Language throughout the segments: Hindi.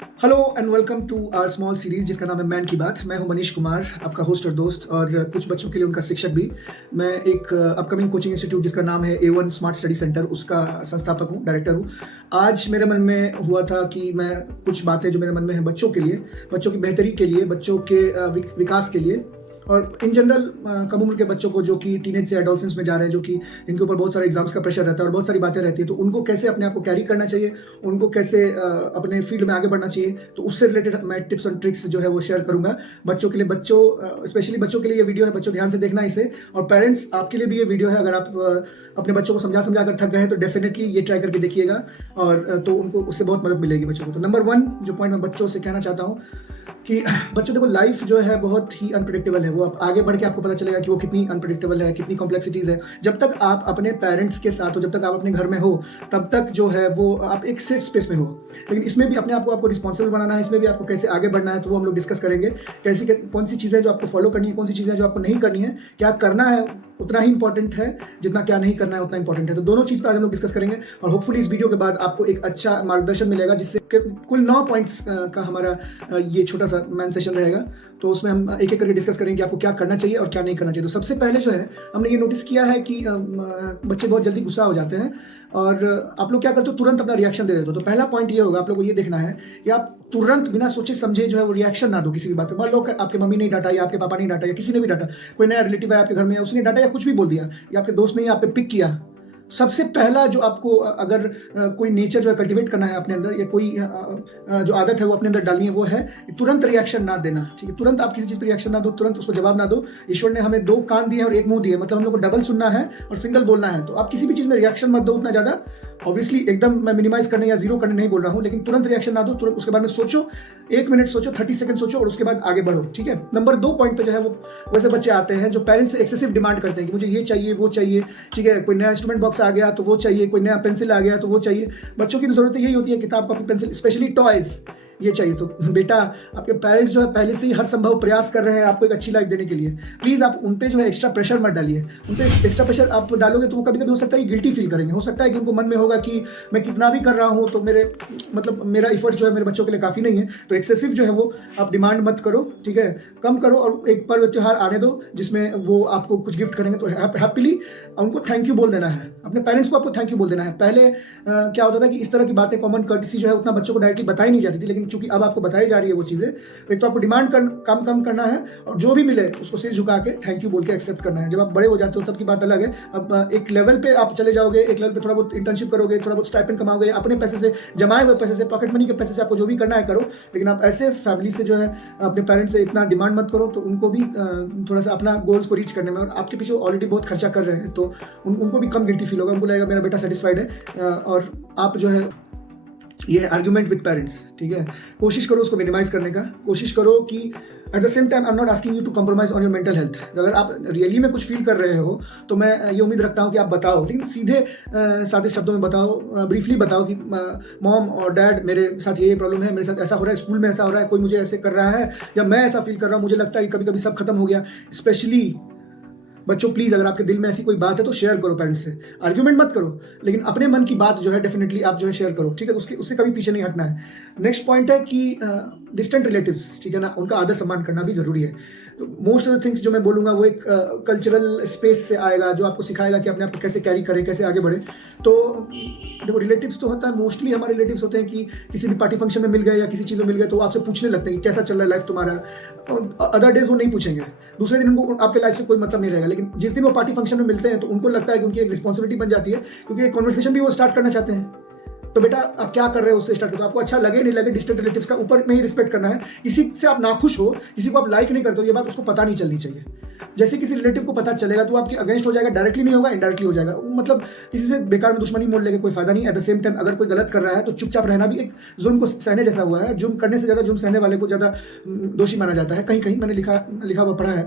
Hello and welcome to our small series जिसका नाम है मैन की बात। मैं हूं मनीष कुमार, आपका होस्ट और दोस्त, और कुछ बच्चों के लिए उनका शिक्षक भी। मैं एक अपकमिंग कोचिंग इंस्टीट्यूट जिसका नाम है A1 स्मार्ट स्टडी सेंटर, उसका संस्थापक हूं, डायरेक्टर हूं। आज मेरे मन में हुआ था कि मैं कुछ बातें जो मेरे मन में हैं बच्चों के लिए, बच्चों की बेहतरी के लिए, बच्चों के विकास के लिए, और इन जनरल कम उम्र के बच्चों को जो कि टीनेज से एडोलसेंस में जा रहे हैं, जो कि जिनके ऊपर बहुत सारे एग्जाम्स का प्रेशर रहता है और बहुत सारी बातें रहती है, तो उनको कैसे अपने आप को कैरी करना चाहिए, उनको कैसे अपने फील्ड में आगे बढ़ना चाहिए, तो उससे रिलेटेड मैं टिप्स और ट्रिक्स जो है वो शेयर करूंगा बच्चों के लिए। बच्चों स्पेशली बच्चों के लिए ये वीडियो है, बच्चों ध्यान से देखना इसे। और पेरेंट्स आपके लिए भी ये वीडियो है। अगर आप अपने बच्चों को समझा समझा कर थक गए हैं तो डेफिनेटली ये ट्राई करके देखिएगा, और तो उनको उससे बहुत मदद मिलेगी बच्चों को। तो नंबर 1 जो पॉइंट मैं बच्चों से कहना चाहता हूँ कि बच्चों, देखो, लाइफ जो है बहुत ही अनप्रेडिक्टेबल है। वो आप आगे बढ़ के आपको पता चलेगा कि वो कितनी अनप्रेडिक्टेबल है, कितनी कॉम्प्लेक्सिटीज है। जब तक आप अपने पेरेंट्स के साथ हो, जब तक आप अपने घर में हो, तब तक जो है वो आप एक सेफ स्पेस में हो। लेकिन इसमें भी अपने आप को आपको रिस्पॉन्सिबल बनाना है, इसमें भी आपको कैसे आगे बढ़ना है, तो वो हम लोग डिस्कस करेंगे। कैसी कौन सी चीज़ें जो आपको फॉलो करनी है, कौन सी चीज़ें जो आपको नहीं करनी है, क्या करना है उतना ही इंपॉर्टेंट है जितना क्या नहीं करना है उतना इंपॉर्टेंट है। तो दोनों चीज़ पर आज हम लोग डिस्कस करेंगे, और होपफुली इस वीडियो के बाद आपको एक अच्छा मार्गदर्शन मिलेगा, जिससे कुल 9 पॉइंट्स का हमारा ये छोटा सा मैन सेशन रहेगा। तो उसमें हम एक एक करके डिस्कस करेंगे कि आपको क्या करना चाहिए और क्या नहीं करना चाहिए। तो सबसे पहले जो है, हमने ये नोटिस किया है कि बच्चे बहुत जल्दी गुस्सा हो जाते हैं, और आप लोग क्या करते हो, तुरंत अपना रिएक्शन दे देते हो। तो पहला पॉइंट ये होगा, आप लोग को ये देखना है कि आप तुरंत बिना सोचे समझे जो है वो रिएक्शन ना दो किसी भी बात पे। मान लो आपके मम्मी नहीं डांटा, या आपके पापा नहीं डांटा, या किसी ने भी डांटा, कोई नया रिलेटिव है आपके घर में, उसने डांटा या कुछ भी बोल दिया, या आपके दोस्त ने आप पे पिक किया, सबसे पहला जो आपको अगर कोई नेचर जो है कल्टिवेट करना है अपने अंदर, या कोई जो आदत है वो अपने अंदर डालनी है, वो है तुरंत रिएक्शन ना देना। ठीक है, तुरंत आप किसी चीज़ पर रिएक्शन ना दो, तुरंत उसको जवाब ना दो। ईश्वर ने हमें 2 कान दिए और 1 मुंह दिए, मतलब हम लोग को डबल सुनना है और सिंगल बोलना है। तो आप किसी भी चीज़ में रिएक्शन मत दो उतना ज़्यादा। ऑब्वियसली एकदम मैं मिनिमाइज करने या जीरो करने नहीं बोल रहा हूँ, लेकिन तुरंत रिएक्शन ना दो। तुरंत उसके बाद में सोचो, 1 मिनट सोचो, 30 सेकंड सोचो, और उसके बाद आगे बढ़ो। ठीक है। नंबर 2 पॉइंट पे जो है वो वैसे बच्चे आते हैं जो पेरेंट्स से एक्सेसिव डिमांड करते हैं कि मुझे ये चाहिए, वो चाहिए। ठीक है, कोई नया इंस्ट्रूमेंट बॉक्स आ गया तो वो चाहिए, कोई नया पेंसिल आ गया तो वो चाहिए। बच्चों की तो जरूरत यही होती है, किताब, कॉपी, पेंसिल, स्पेशली टॉयज, ये चाहिए। तो बेटा, आपके पेरेंट्स जो है पहले से ही हर संभव प्रयास कर रहे हैं आपको एक अच्छी लाइफ देने के लिए। प्लीज आप उन पे जो है एक्स्ट्रा प्रेशर मत डालिए। उन पे एक्स्ट्रा प्रेशर आप डालोगे तो वो कभी कभी हो सकता है कि गिल्टी फील करेंगे। हो सकता है कि उनको मन में होगा कि मैं कितना भी कर रहा हूँ तो मेरा एफर्ट जो है मेरे बच्चों के लिए काफी नहीं है। तो एक्सेसिव जो है वो आप डिमांड मत करो, ठीक है, कम करो। और एक पर्व त्योहार आने दो जिसमें वो आपको कुछ गिफ्ट करेंगे तो हैप्पीली उनको थैंक यू बोल देना है। अपने पेरेंट्स को आपको थैंक यू बोल देना है। पहले क्या होता था कि इस तरह की बातें, कॉमन कर्टसी जो है उतना बच्चों को डायरेक्टली बताई नहीं जाती थी, लेकिन चूंकि अब आपको बताई जा रही है वो चीज़ें, एक तो आपको डिमांड कम करना है, और जो भी मिले उसको सिर झुका के थैंक यू बोल के एक्सेप्ट करना है। जब आप बड़े हो जाते हो तब की बात अलग है। अब एक लेवल पे आप चले जाओगे, एक लेवल पे थोड़ा बहुत इंटर्नशिप करोगे, थोड़ा बहुत स्टाइपेंड कमाओगे, अपने पैसे से, जमाए हुए पैसे से, पॉकेट मनी के पैसे से आपको जो भी करना है करो। लेकिन आप ऐसे फैमिली से जो है अपने पेरेंट्स से इतना डिमांड मत करो, तो उनको भी थोड़ा सा अपना गोल्स को रीच करने में, और आपके पीछे ऑलरेडी बहुत खर्चा कर रहे हैं, तो उनको भी कम गिल्टी फील होगा। उनको लगेगा मेरा बेटा सेटिस्फाइड है। और आप जो है ये आर्ग्यूमेंट विद पेरेंट्स, ठीक है, कोशिश करो उसको मिनिमाइज करने का। कोशिश करो कि at the same time I am not asking you to compromise on your mental health. अगर आप रियली में कुछ फील कर रहे हो तो मैं ये उम्मीद रखता हूँ कि आप बताओ, लेकिन सीधे सादे शब्दों में बताओ, ब्रीफली बताओ कि मॉम और डैड, मेरे साथ ये प्रॉब्लम है, मेरे साथ ऐसा हो रहा है, स्कूल में ऐसा हो रहा है, कोई मुझे ऐसे कर रहा है, या मैं ऐसा फील कर रहा हूँ, मुझे लगता है कि कभी कभी सब खत्म हो गया। स्पेशली बच्चों, प्लीज अगर आपके दिल में ऐसी कोई बात है तो शेयर करो पेरेंट्स से। आर्ग्यूमेंट मत करो, लेकिन अपने मन की बात जो है डेफिनेटली आप जो है शेयर करो। ठीक है, उससे कभी पीछे नहीं हटना है। नेक्स्ट पॉइंट है कि डिस्टेंट रिलेटिव्स, ठीक है ना, उनका आदर सम्मान करना भी जरूरी है। तो मोस्ट ऑफ द थिंग्स जो मैं बोलूँगा वो एक कल्चरल स्पेस से आएगा, जो आपको सिखाएगा कि अपने आप को कैसे कैरी करें, कैसे आगे बढ़े। तो देखो, रिलेटिव्स तो होता है, मोस्टली हमारे रिलेटिव्स होते हैं कि किसी भी पार्टी फंक्शन में मिल गए या किसी चीज़ में मिल गए तो आपसे पूछने लगते हैं कि कैसा चल रहा है लाइफ तुम्हारा। अदर डेज वो नहीं पूछेंगे, दूसरे दिन उनको आपके लाइफ से कोई मतलब नहीं रहेगा। लेकिन जिस दिन वो पार्टी फंक्शन में मिलते हैं तो उनको लगता है कि उनकी एक रिस्पॉन्सिबिलिटी बन जाती है, क्योंकि एक कॉन्वर्सेशन भी वो स्टार्ट करना चाहते हैं। तो बेटा, आप क्या कर रहे हो उससे स्टार्ट करो। आपको अच्छा लगे नहीं लगे, डिस्टेंट रिलेटिव्स का ऊपर में ही रिस्पेक्ट करना है। किसी से आप नाखुश हो, किसी को आप लाइक नहीं करते हो, ये बात उसको पता नहीं चलनी चाहिए। जैसे किसी रिलेटिव को पता चलेगा तो आपके अगेंस्ट हो जाएगा, डायरेक्टली नहीं होगा, इनडायरेक्टली हो जाएगा। मतलब किसी से बेकार में दुश्मनी मोड़ लेके कोई फायदा नहीं। एट द सेम टाइम अगर कोई गलत कर रहा है तो चुपचाप रहना भी एक जुल्म को सहने जैसा हुआ है। जुल्म करने से ज़्यादा जुल्म सहने वाले को ज़्यादा दोषी माना जाता है। कहीं कहीं मैंने लिखा हुआ पढ़ा है।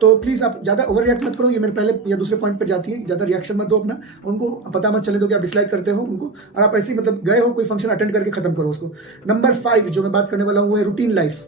तो प्लीज़ आप ज़्यादा ओवर रिएक्ट मत करो। ये मेरे पहले या दूसरे पॉइंट पर जाती है। ज़्यादा रिएक्शन मत दो अपना, उनको पता मत चले दो कि आप डिसलाइक करते हो उनको, और आप ऐसे ही मतलब गए हो कोई फंक्शन अटेंड करके खत्म करो उसको। नंबर 5 जो मैं बात करने वाला हूँ वो है रूटीन लाइफ।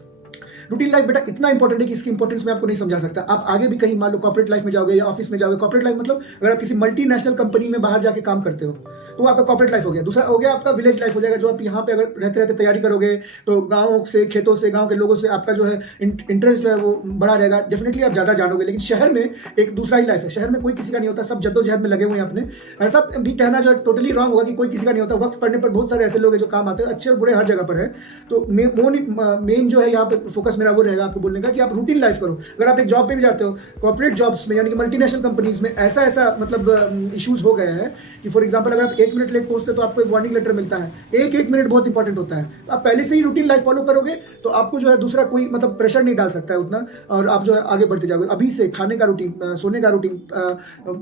रूटीन लाइफ बेटा इतना इंपॉर्टेंट है कि इसकी इंपॉर्टेंस मैं आपको नहीं समझा सकता। आप आगे भी कहीं मान लो कॉर्पोरेट लाइफ में जाओगे या ऑफिस में जाओगे, कॉर्पोरेट लाइफ मतलब अगर आप किसी मल्टीनेशनल कंपनी में बाहर जाके काम करते हो तो आपका कॉर्पोरेट लाइफ हो गया। दूसरा हो गया आपका विलेज लाइफ हो जाएगा, जो आप यहाँ पे अगर रहते रहते तैयारी करोगे तो गाँव से, खेतों से, गाँव के लोगों से आपका जो है इंटरेस्ट जो है वो बड़ा रहेगा, डेफिनेटली आप ज़्यादा जानोगे। लेकिन शहर में एक दूसरा ही लाइफ है, शहर में कोई किसी का नहीं होता, सब जद्दोजहद में लगे हुए हैं अपने। ऐसा भी कहना जो टोटली रॉन्ग होगा कि कोई किसी का नहीं होता। वक्त पड़ने पर बहुत सारे ऐसे लोग हैं जो काम आते हैं, अच्छे और बुरे हर जगह पर है। तो मेन जो है यहाँ पे फोकस मेरा वो रहेगा आपको बोलने का कि आप रूटीन लाइफ करो। अगर आप एक जॉब पे भी जाते हो, कॉर्पोरेट जॉब्स में यानी कि मल्टीनेशनल कंपनीज में ऐसा मतलब इश्यूज हो गए हैं कि फॉर एग्जांपल अगर आप 1 मिनट लेट पहुंचते तो आपको एक वार्निंग लेटर मिलता है। एक मिनट बहुत इंपॉर्टेंट होता है। तो आप पहले से ही रूटीन लाइफ फॉलो करोगे तो आपको जो है दूसरा कोई मतलब प्रेशर नहीं डाल सकता है उतना, और आप जो है आगे बढ़ते जाओगे। अभी से खाने का रूटीन, सोने का रूटीन,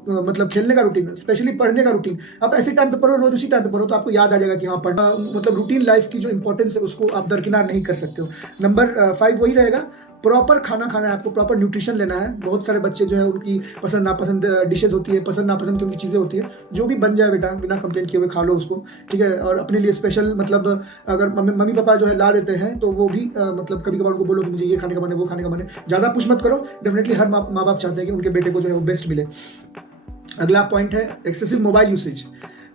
मतलब खेलने का रूटीन, स्पेशली पढ़ने का रूटीन, आप ऐसे टाइम पे पढ़ो, रोज उसी टाइम पे पढ़ो तो आपको याद आ जाएगा कि हाँ पढ़ना, मतलब रूटीन लाइफ की जो इंपॉर्टेंस है उसको आप दरकिनार नहीं कर सकते हो। नंबर 5 वही रहेगा, प्रॉपर खाना खाना है आपको, प्रॉपर न्यूट्रिशन लेना है। बहुत सारे बच्चे जो है उनकी पसंद नापसंद डिशेज होती है, पसंद नापसंद की उनकी चीज़ें होती है, जो भी बन जाए बेटा बिना कंप्लेंट किए हुए खा लो उसको, ठीक है। और अपने लिए स्पेशल मतलब अगर मम्मी पापा जो है ला देते हैं तो वो भी मतलब कभी कभार उनको बोलो कि मुझे ये खाने का मन है, वो खाने का मन है, ज़्यादा पुश मत करो। डेफिनेटली हर माँ बाप चाहते हैं कि उनके बेटे को जो है वो बेस्ट मिले। अगला पॉइंट है एक्सेसिव मोबाइल यूसेज।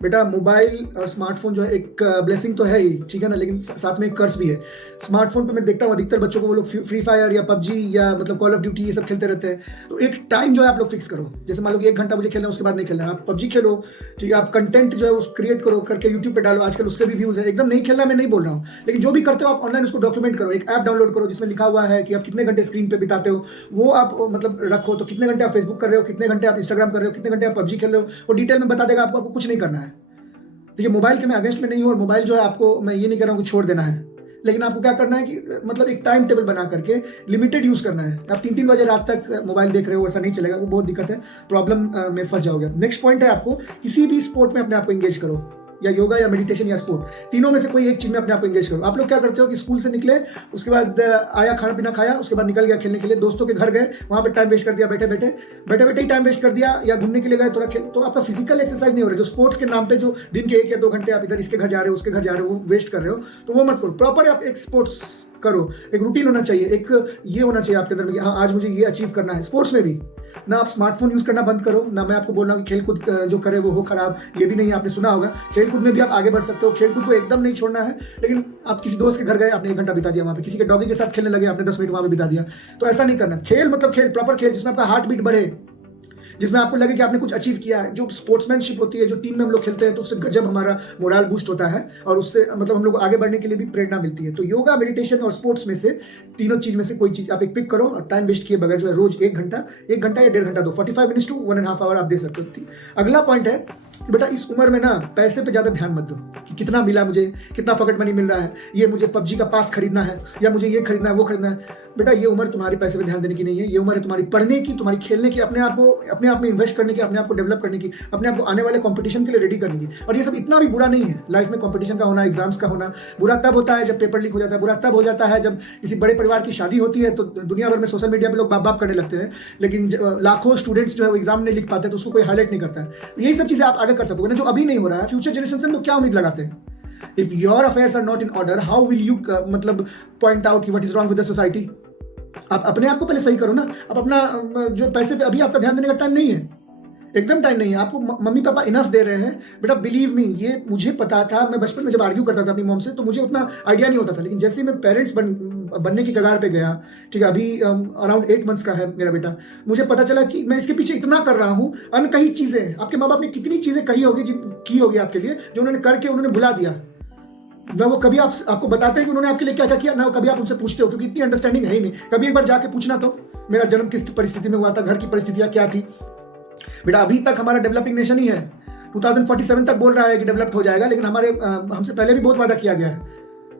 बेटा मोबाइल और स्मार्टफोन जो है एक ब्लेसिंग तो है ही, ठीक है ना, लेकिन साथ में एक कर्स भी है। स्मार्टफोन पे मैं देखता हूँ अधिकतर बच्चों को वो लोग फ्री फायर या पबजी या मतलब कॉल ऑफ ड्यूटी ये सब खेलते रहते हैं। तो एक टाइम जो है आप लोग फिक्स करो, जैसे मान लो कि 1 घंटा मुझे खेलना है, उसके बाद नहीं खेलना है। आप पबजी खेलो, ठीक है, आप कंटेंट जो है उस क्रिएट करो करके यूट्यूब पे डालो, आजकल उससे भी व्यूज है। एकदम नहीं खेलना मैं नहीं बोल रहा हूँ, लेकिन जो भी करते हो आप ऑनलाइन उसको डॉक्यूमेंट करो। एक ऐप डाउनलोड करो जिसमें लिखा हुआ है कि आप कितने घंटे स्क्रीन पे बिताते हो, वो आप मतलब रखो। तो कितने घंटे आप फेसबुक कर रहे हो, कितने घंटे आप इंस्टाग्राम कर रहे हो, कितने घंटे आप पबजी खेल रहे हो, वो डिटेल में बता देगा आपको। आपको कुछ नहीं करना है। देखिए मोबाइल के मैं अगेंस्ट में नहीं हूँ, और मोबाइल जो है आपको मैं ये नहीं कह रहा हूँ कि छोड़ देना है, लेकिन आपको क्या करना है कि मतलब एक टाइम टेबल बना करके लिमिटेड यूज करना है। आप 3-3 बजे रात तक मोबाइल देख रहे हो, ऐसा नहीं चलेगा, वो बहुत दिक्कत है, प्रॉब्लम में फंस जाओगे। नेक्स्ट पॉइंट है आपको किसी भी स्पोर्ट में अपने आप को एंगेज करो, या योगा या मेडिटेशन या स्पोर्ट, तीनों में से कोई एक चीज में अपने आप को एंगेज करो। आप लोग क्या करते हो कि स्कूल से निकले, उसके बाद आया, खाना पीना खाया, उसके बाद निकल गया खेलने के लिए, दोस्तों के घर गए, वहां पे टाइम वेस्ट कर दिया, बैठे बैठे ही टाइम वेस्ट कर दिया, या घूमने के लिए गए थोड़ा खेल, तो आपका फिजिकल एक्सरसाइज नहीं हो रहा। जो स्पोर्ट्स के नाम पे जो दिन के 1 या 2 घंटे आप इधर इसके घर जा रहे हो, उसके घर जा रहे हो, वो वेस्ट कर रहे हो, तो वो मत करो। प्रॉपर आप एक स्पोर्ट्स करो, एक रूटीन होना चाहिए, एक ये होना चाहिए आपके अंदर में कि हाँ आज मुझे ये अचीव करना है। स्पोर्ट्स में भी ना आप स्मार्टफोन यूज करना बंद करो, ना मैं आपको बोल रहा हूँ कि खेलकूद जो करे वो हो खराब, ये भी नहीं, आपने सुना होगा। खेलकूद में भी आप आगे बढ़ सकते हो, खेलकूद को एकदम नहीं छोड़ना है। लेकिन आप किसी दोस्त के घर गए, आपने 1 घंटा बिता दिया वहाँ पे, किसी के डॉगी के साथ खेलने लगे, आपने 10 मिनट वहाँ पे बिता दिया, तो ऐसा नहीं करना। खेल मतलब खेल, प्रॉपर खेल जिसमें आपका हार्ट बीट बढ़े, जिसमें आपको लगे कि आपने कुछ अचीव किया है। जो स्पोर्ट्समैनशिप होती है, जो टीम में हम लोग खेलते हैं, तो उससे गजब हमारा मोरल बूस्ट होता है, और उससे मतलब हम लोग आगे बढ़ने के लिए भी प्रेरणा मिलती है। तो योगा, मेडिटेशन और स्पोर्ट्स में से तीनों चीज में से कोई चीज आप एक पिक करो, और टाइम वेस्ट किए बगैर जो है रोज 1 घंटा या 1.5 घंटा दो, 45 मिनट्स टू 1.5 आवर आप दे सकते हो। अगला पॉइंट है बेटा इस उम्र में ना पैसे पे ज्यादा ध्यान मत दो कि कितना मिला मुझे, कितना पॉकेट मनी मिल रहा है, ये मुझे पबजी का पास खरीदना है, या मुझे ये खरीदना है, वो खरीदना है। बेटा ये उम्र तुम्हारी पैसे पे ध्यान देने की नहीं है, ये उम्र है तुम्हारी पढ़ने की, तुम्हारी खेलने की, अपने आप में इन्वेस्ट करने की, अपने आप को डेवलप करने की, अपने आप को आने वाले कंपटीशन के लिए रेडी करने की। और ये सब इतना भी बुरा नहीं है। लाइफ में कंपटीशन का होना, एग्जाम्स का होना बुरा तब होता है जब पेपर लीक हो जाता है, बुरा तब हो जाता है जब किसी बड़े परिवार की शादी होती है, तो दुनिया भर में सोशल मीडिया पे लोग बाप बाप करने लगते हैं, लेकिन लाखों स्टूडेंट्स जो है वो एग्जाम नहीं लिख पाते तो उसको कोई हाईलाइट नहीं करता है। यही सब चीजें आप आगे कर सकोगे ना, जो अभी नहीं हो रहा है। फ्यूचर जनरेशन से हम लोग क्या उम्मीद लगाते हैं? If your affairs are not in order, how will you मतलब पॉइंट आउट कि what is wrong with the society? आप अपने आप को पहले सही करो ना। आप अपना जो पैसे पे अभी आपका ध्यान देने का टाइम नहीं है, एकदम टाइम नहीं है। आपको मम्मी पापा इनफ दे रहे हैं। बेटा बिलीव मी, ये मुझे पता था। मैं बचपन में जब आर्ग्यू करता था अपनी मॉम से तो मुझे उतना आइडिया नहीं होता था, लेकिन जैसे मैं पेरेंट्स बनने की कगार पे गया, ठीक है, अभी अराउंड 8 मंथ्स का है मेरा बेटा, मुझे पता चला कि मैं इसके पीछे इतना कर रहा हूँ। अनकही चीजें आपके माँ बाप ने कितनी चीजें कही होगी, की होगी आपके लिए, जो उन्होंने करके उन्होंने भुला दिया ना। वो कभी आपको बताते हैं कि उन्होंने आपके लिए क्या क्या किया ना, कभी आप उनसे पूछते हो, क्योंकि इतनी अंडरस्टैंडिंग है ही नहीं। कभी एक बार जाके पूछना तो मेरा जन्म किस परिस्थिति में हुआ था, घर की परिस्थितियां क्या थी। बेटा अभी तक हमारा डेवलपिंग नेशन ही है, 2047 तक बोल रहा है कि डेवलप हो जाएगा, लेकिन हमसे पहले भी बहुत वादा किया गया है।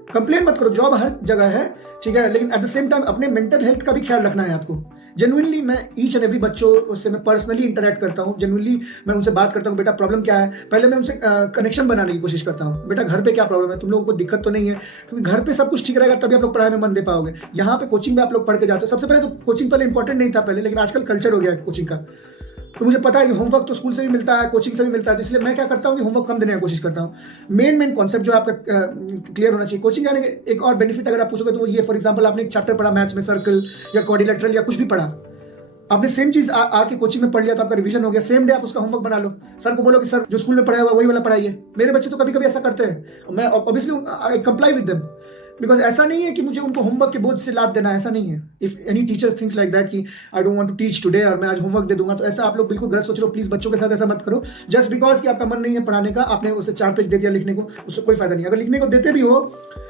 कंप्लेन मत करो, जॉब हर जगह है, ठीक है, लेकिन एट द सेम टाइम अपने मेंटल हेल्थ का भी ख्याल रखना है आपको। जेन्युइनली मैं ईच एंड एवरी बच्चों से मैं पर्सनली इंटरेक्ट करता हूँ, जेन्युइनली मैं उनसे बात करता हूँ, बेटा प्रॉब्लम क्या है। पहले मैं उनसे कनेक्शन बनाने की कोशिश करता हूँ, बेटा घर पे क्या प्रॉब्लम है, तुम लोगों को दिक्कत तो नहीं है, क्योंकि घर पे सब कुछ ठीक रहेगा तभी आप लोग पढ़ाई में मन दे पाओगे। यहाँ पे कोचिंग में आप लोग पढ़ के जाते हो, सबसे पहले तो कोचिंग पहले इंपॉर्टेंट नहीं था पहले, लेकिन आजकल कल्चर हो गया है कोचिंग का। तो मुझे पता है कि होमवर्क तो स्कूल से भी मिलता है, कोचिंग से भी मिलता है, तो इसलिए मैं क्या करता हूँ कि होमवर्क कम देने की कोशिश करता हूँ। मेन कॉन्सेप्ट जो आपका क्लियर होना चाहिए। कोचिंग जाने के एक और बेनिफिट अगर आप पूछोगे तो वो ये, फॉर एग्जाम्पल आपने एक चैप्टर पढ़ा मैथ्स में, सर्कल या क्वाड्रिलेटरल या कुछ भी पढ़ा, आपने सेम चीज आके कोचिंग में पढ़ लिया तो आपका रिवीजन हो गया। सेम डे आप उसका होमवर्क बना लो, सर को बोलो कि सर जो स्कूल में पढ़ाया हुआ वही वाला पढ़ाइए। मेरे बच्चे तो कभी कभी ऐसा करते हैं, मैं obviously I comply with them, because ऐसा नहीं है कि मुझे उनको होमवर्क के बोझ से लाद देना है, ऐसा नहीं है। If any teacher thinks like that कि I don't want to teach today और मैं आज होमवर्क दे दूंगा, तो ऐसा आप लोग बिल्कुल गलत सोच रहे हो। प्लीज बच्चों के साथ ऐसा मत करो। जस्ट बिकॉज कि आपका मन नहीं है पढ़ाने का, आपने उसे 4 पेज दे दिया लिखने को, उससे कोई फायदा नहीं। अगर लिखने को देते भी हो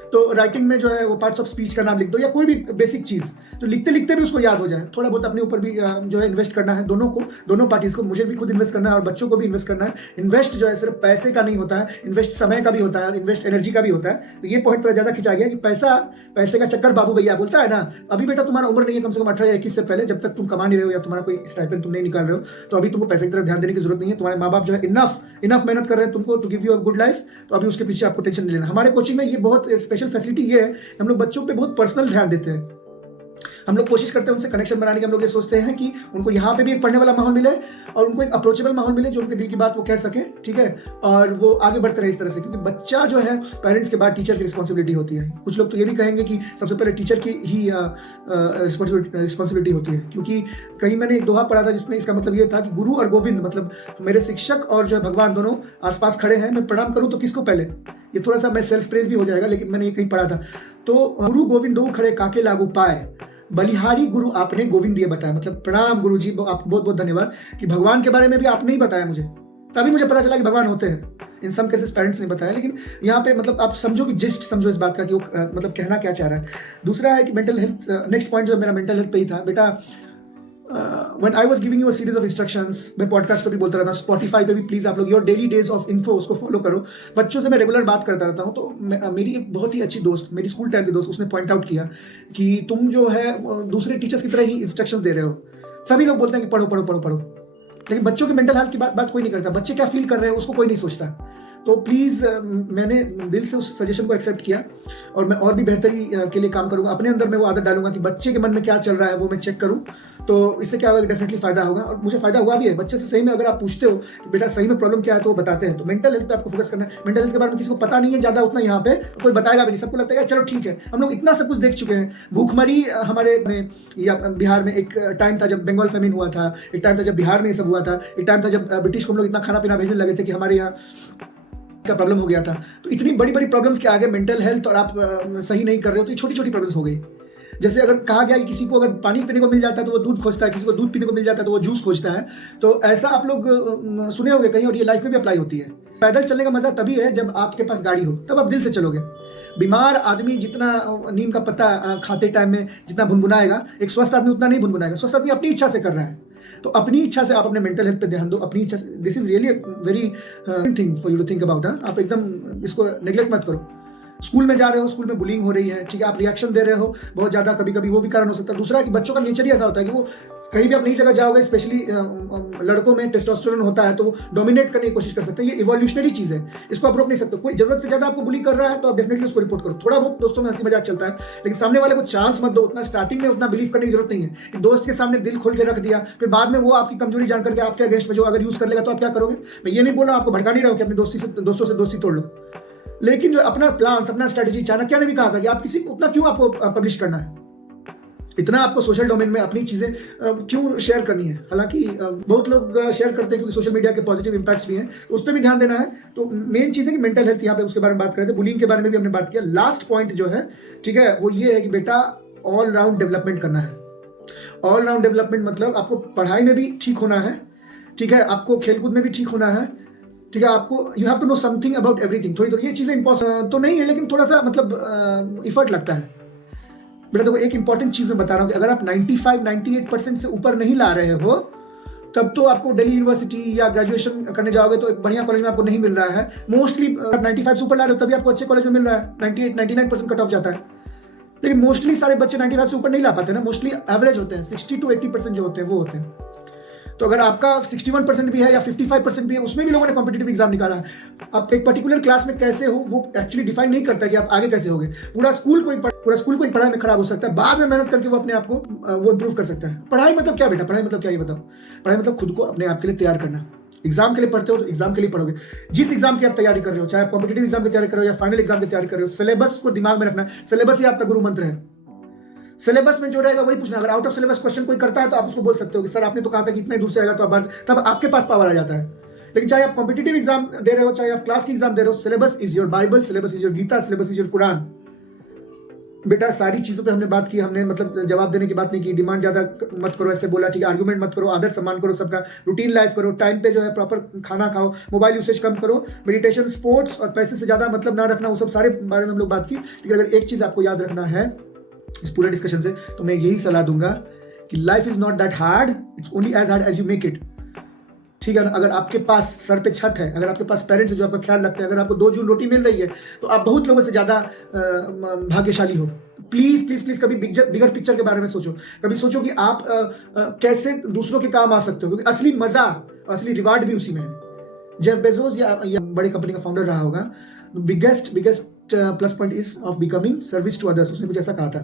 तो राइटिंग में जो है वो पार्ट्स ऑफ स्पीच का नाम लिख दो, या कोई भी बेसिक चीज जो लिखते लिखते भी उसको याद हो जाए। थोड़ा बहुत अपने ऊपर भी जो है इन्वेस्ट करना है, दोनों को, दोनों पार्टीज को, मुझे भी खुद इन्वेस्ट करना है और बच्चों को भी इन्वेस्ट करना है। इन्वेस्ट जो है सिर्फ पैसे का नहीं होता है, इन्वेस्ट समय का भी होता है और इन्वेस्ट एनर्जी का भी होता है। तो ये पॉइंट थोड़ा ज्यादा खिंचा गया कि पैसे का चक्कर बाबू भैया बोलता है ना। अभी बेटा तुम्हारा उम्र नहीं है कम से कम 18 या 21 से पहले, जब तक तुम कमा नहीं रहे हो या तुम्हारा कोई स्टाइपेंड तुम नहीं निकाल रहे हो, तो अभी तुमको पैसे की तरफ ध्यान देने की जरूरत नहीं है। तुम्हारे माँ बाप जो है इनफ मेहनत कर रहे हैं तुमको to give you a good life, तो अभी उसके पीछे आपको टेंशन नहीं लेना। हमारे कोचिंग में ये बहुत स्पेशल फैसिलिटी ये है, हम लोग बच्चों पे बहुत पर्सनल ध्यान देते हैं। हम लोग कोशिश करते हैं उनसे कनेक्शन बनाने की। हम लोग ये सोचते हैं कि उनको यहाँ पे भी एक पढ़ने वाला माहौल मिले और उनको एक अप्रोचेबल माहौल मिले, जो उनके दिल की बात वो कह सके, ठीक है, और वो आगे बढ़ते रहे इस तरह से। क्योंकि बच्चा जो है पेरेंट्स के बाद टीचर की रिस्पॉन्सिबिलिटी होती है। कुछ लोग तो ये भी कहेंगे कि सबसे पहले टीचर की ही रिस्पॉन्सिबिलिटी होती है, क्योंकि कहीं मैंने एक दोहा पढ़ा था जिसमें इसका मतलब ये था कि गुरु और गोविंद, मतलब मेरे शिक्षक और जो है भगवान, दोनों आसपास खड़े हैं, मैं प्रणाम करूं तो किसको पहले। ये थोड़ा सा मैं सेल्फ प्रेज भी हो जाएगा, लेकिन मैंने ये कहीं पढ़ा था। तो गुरु गोविंद दो खड़े काके लागू पाए, बलिहारी गुरु आपने गोविंद ये बताया। मतलब प्रणाम गुरु जी, आप बहुत बहुत धन्यवाद कि भगवान के बारे में भी आपने ही बताया मुझे, तभी मुझे पता चला कि भगवान होते हैं। इन सम केसेस पेरेंट्स ने बताया, लेकिन यहाँ पे मतलब आप समझो कि जिस्ट समझो इस बात का कि वो मतलब कहना क्या चाह रहा है। दूसरा है कि मेंटल हेल्थ, नेक्स्ट पॉइंट जो मेरा मेंटल हेल्थ पे ही था। बेटा when I was giving you a series of instructions, मैं पॉडकास्ट पे भी बोलता रहता हूँ, स्पॉटिफाई पे भी प्लीज आप लोग your daily days of info उसको फॉलो करो। बच्चों से मैं रेगुलर बात करता रहता हूँ। तो मेरी एक बहुत ही अच्छी दोस्त, मेरी स्कूल टाइम की दोस्त, उसने पॉइंट आउट किया कि तुम जो है दूसरे टीचर्स की तरह ही इंस्ट्रक्शंस दे रहे हो। सभी लोग बोलते हैं कि पढ़ो पढ़ो पढ़ो पढ़ो, लेकिन बच्चों के मेंटल हेल्थ की बात कोई नहीं करता। बच्चे क्या फील कर रहे हैं उसको कोई नहीं सोचता। तो प्लीज़ मैंने दिल से उस सजेशन को एक्सेप्ट किया और मैं और भी बेहतरी के लिए काम करूंगा। अपने अंदर मैं वो आदत डालूंगा कि बच्चे के मन में क्या चल रहा है वो मैं चेक करूं। तो इससे क्या होगा, डेफिनेटली फायदा होगा और मुझे फायदा हुआ भी है। बच्चे से सही में अगर आप पूछते हो कि बेटा सही में प्रॉब्लम क्या है तो वो बताते हैं। तो मेंटल हेल्थ पे आपको फोकस करना है। मेंटल हेल्थ के बारे में किसी को पता नहीं है ज़्यादा उतना, यहाँ पे कोई बताएगा भी नहीं। सबको लगता है चलो ठीक है, हम लोग इतना सब कुछ देख चुके हैं। भूखमरी हमारे में या बिहार में एक टाइम था जब बंगाल फेमिन हुआ था, एक टाइम था जब बिहार में ये सब हुआ था, एक टाइम था जब ब्रिटिश को हम लोग इतना खाना पीना भेजने लगे थे कि हमारे यहाँ का प्रॉब्लम हो गया था। तो इतनी बड़ी बड़ी प्रॉब्लम्स के आगे मेंटल हेल्थ और आप सही नहीं कर रहे हो तो ये छोटी छोटी प्रॉब्लम्स हो गई। जैसे अगर कहा गया कि किसी को अगर पानी पीने को मिल जाता है तो वो दूध खोजता है, किसी को दूध पीने को मिल जाता है तो वो जूस खोजता है। तो ऐसा आप लोग सुने होंगे कहीं और ये लाइफ में भी अप्लाई होती है। पैदल चलने का मजा तभी है जब आपके पास गाड़ी हो, तब आप दिल से चलोगे। बीमार आदमी जितना नीम का पत्ता खाते टाइम में जितना भुनभुनाएगा, एक स्वस्थ आदमी उतना नहीं भुनभुनाएगा। स्वस्थ आदमी अपनी इच्छा से कर रहा है। तो अपनी इच्छा से आप अपने मेंटल हेल्थ पे ध्यान दो, अपनी इच्छा से। This is really very thing for you to think about. आप एकदम इसको नेग्लेक्ट मत करो। स्कूल में जा रहे हो, स्कूल में बुलिंग हो रही है, ठीक है, आप रिएक्शन दे रहे हो बहुत ज्यादा, कभी कभी वो भी कारण हो सकता है। दूसरा कि बच्चों का नेचर ही ऐसा होता है कि वो कहीं भी आप नई जगह जाओगे, स्पेशली लड़कों में टेस्टोस्टेरोन होता है तो वो डोमिनेट करने की कोशिश कर सकते हैं। ये इवोल्यूशनरी चीज है, इसको आप रोक नहीं सकते। कोई जरूरत से ज्यादा आपको बुली कर रहा है तो आप डेफिनेटली उसको रिपोर्ट करो। थोड़ा बहुत दोस्तों में हंसी मजाक चलता है, लेकिन सामने वाले को चांस मत दो। उतना स्टार्टिंग में उतना बिलीव करने की जरूरत नहीं है कि दोस्त के सामने दिल खोल के रख दिया, फिर बाद में वो आपकी कमजोरी जान करके आपके अगेंस्ट में जो अगर यूज कर लेगा तो आप क्या करोगे। मैं ये नहीं बोल रहा आपको भड़का नहीं रहा हूं कि अपनी दोस्तों से दोस्ती तोड़ लो, लेकिन जो अपना प्लान, अपना स्ट्रेटेजी, चाणक्य ने भी कहा था कि आप किसी को उतना क्यों आपको पब्लिश करना है, इतना आपको सोशल डोमेन में अपनी चीजें क्यों शेयर करनी है। हालांकि बहुत लोग शेयर करते हैं क्योंकि सोशल मीडिया के पॉजिटिव इंपैक्ट्स भी हैं, तो उस पर भी ध्यान देना है। तो मेन चीज है कि मेंटल हेल्थ, यहाँ पे उसके बारे में बात कर रहे थे, बुलिंग के बारे में भी हमने बात किया। लास्ट पॉइंट जो है, ठीक है, वो ये है कि बेटा ऑल राउंड डेवलपमेंट करना है। ऑल राउंड डेवलपमेंट मतलब आपको पढ़ाई में भी ठीक होना है, ठीक है, आपको खेलकूद में भी ठीक होना है, ठीक है, आपको you have to know something about everything. थोड़ी ये चीजें इम्पॉसिबल तो नहीं है, लेकिन थोड़ा सा मतलब इफर्ट लगता है। बेटा देखो, एक इंपॉर्टेंट चीज मैं बता रहा हूँ कि अगर आप 95-98% से ऊपर नहीं ला रहे हो, तब तो आपको दिल्ली यूनिवर्सिटी या ग्रेजुएशन करने जाओगे तो एक बढ़िया कॉलेज में आपको नहीं मिल रहा है। मोस्टली आप 95 से ऊपर ला रहे हो तभी आपको अच्छे कॉलेज में मिल रहा है। 98-99% कट ऑफ जाता है, लेकिन मोस्टली सारे बच्चे 95 से ऊपर नहीं ला पाते ना। मोस्टली एवरेज होते हैं, 60 to 80% जो होते हैं वो होते हैं। तो अगर आपका 61% भी है या 55% भी है, उसमें भी लोगों ने कॉम्पिटिटिव एग्जाम निकाला है। आप एक पर्टिकुलर क्लास में कैसे हो वो एक्चुअली डिफाइन नहीं करता कि आप आगे कैसे होगे। पूरा स्कूल कोई पढ़ाई में खराब हो सकता है, बाद में मेहनत करके वो अपने आप को वो इंप्रूव कर सकता है। पढ़ाई मतलब क्या बेटा, पढ़ाई मतलब क्या ये बताओ। पढ़ाई मतलब खुद को अपने आप के लिए तैयार करना। एग्जाम के लिए पढ़ते हो तो एग्जाम के लिए पढ़ोगे। जिस एग्जाम की आप तैयारी कर रहे हो, चाहे आप कॉम्पिटिटिव एग्जाम की तैयारी कर रहे हो या फाइनल एग्जाम की तैयारी कर रहे हो, सिलेबस को दिमाग में रखना। सिलेबस ही आपका गुरु मंत्र है। सिलेबस में जो रहेगा वही पूछना। अगर आउट ऑफ सिलेबस क्वेश्चन कोई करता है तो आप उसको बोल सकते हो कि सर आपने तो कहा था कि इतने दूर से आएगा, तो आप तब आपके पास पावर आ जाता है। लेकिन चाहे आप कॉम्पिटिटिव एग्जाम दे रहे हो, चाहे आप क्लास की एग्जाम दे रहे हो, syllabus is your Bible, syllabus is your Gita, syllabus is your Quran. बेटा सारी चीजों पे हमने बात की, हमने मतलब जवाब देने की बात नहीं की। डिमांड ज्यादा मत करो, ऐसे बोला, ठीक है। आर्गुमेंट मत करो, आदर सम्मान करो सबका, रूटीन लाइफ करो, टाइम पे जो है प्रॉपर खाना खाओ, मोबाइल यूसेज कम करो, मेडिटेशन, स्पोर्ट्स और पैसे से ज्यादा मतलब ना रखना, वो सब सारे बारे में हम लोग बात की। लेकिन अगर एक चीज आपको याद रखना है इस पूरे डिस्कशन से, तो मैं यही सलाह दूंगा कि life is not that hard, it's only as hard as you make it. ठीक है ना। अगर आपके पास सर पे छत है, अगर आपके पास पेरेंट्स है जो आपका ख्याल रखते हैं, अगर आपको 2 जून रोटी मिल रही है, तो आप बहुत लोगों से ज्यादा भाग्यशाली हो। प्लीज प्लीज प्लीज कभी बिगर पिक्चर के बारे में सोचो। कभी सोचो कि आप कैसे दूसरों के काम आ सकते हो, क्योंकि असली मजा, असली रिवार्ड भी उसी में है। जेफ बेजोस या बड़ी कंपनी का फाउंडर रहा होगा, biggest plus point is of becoming service to others. उसने कुछ ऐसा कहा था।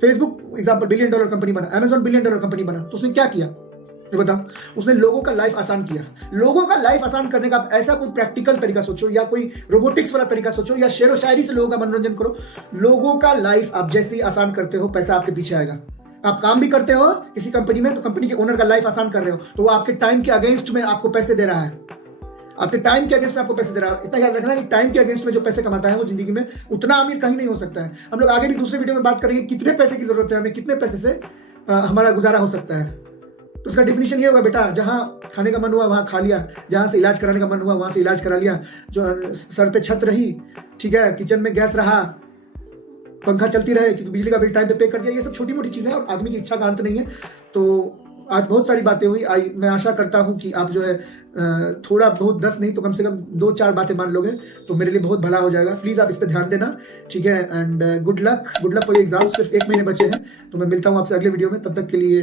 फेसबुक एग्जाम्पल $1 बिलियन कंपनी बना, अमेजॉन $1 बिलियन कंपनी बना, तो उसने क्या किया ये बताओ। उसने लोगों का लाइफ आसान किया। लोगों का लाइफ आसान करने का आप ऐसा कोई प्रैक्टिकल तरीका सोचो, या कोई रोबोटिक्स वाला तरीका सोचो, या शेरो शायरी से लोगों का मनोरंजन करो। लोगों का लाइफ आप जैसे ही आसान करते हो, पैसा आपके पीछे आएगा। आप काम भी करते हो किसी कंपनी में, तो कंपनी के ओनर का लाइफ आसान कर रहे हो, तो वो आपके टाइम के अगेंस्ट में आपको पैसे दे रहा है। आपके टाइम के अगेंस्ट में आपको पैसे दे रहा है। इतना याद रखना कि टाइम के अगेंस्ट में जो पैसे कमाता है वो जिंदगी में उतना अमीर कहीं नहीं हो सकता है। हम लोग आगे भी दूसरे वीडियो में बात करेंगे कितने पैसे की जरूरत है हमें, कितने पैसे से हमारा गुजारा हो सकता है। तो उसका डिफिनेशन ये होगा बेटा, जहां खाने का मन हुआ वहां खा लिया, जहां से इलाज कराने का मन हुआ वहां से इलाज करा लिया, जो सर पे छत रही, ठीक है, किचन में गैस रहा, पंखा चलती रहे क्योंकि बिजली का बिल टाइम पे कर दिया। ये सब छोटी मोटी चीजें हैं और आदमी की इच्छा का अंत नहीं है। तो आज बहुत सारी बातें हुई। मैं आशा करता हूं कि आप जो है थोड़ा बहुत 10 नहीं तो कम से कम 2-4 बातें मान लोगे तो मेरे लिए बहुत भला हो जाएगा। प्लीज आप इस पे ध्यान देना, ठीक है। And good luck for exam. सिर्फ 1 महीने बचे हैं, तो मैं मिलता हूं आपसे अगले वीडियो में। तब तक के लिए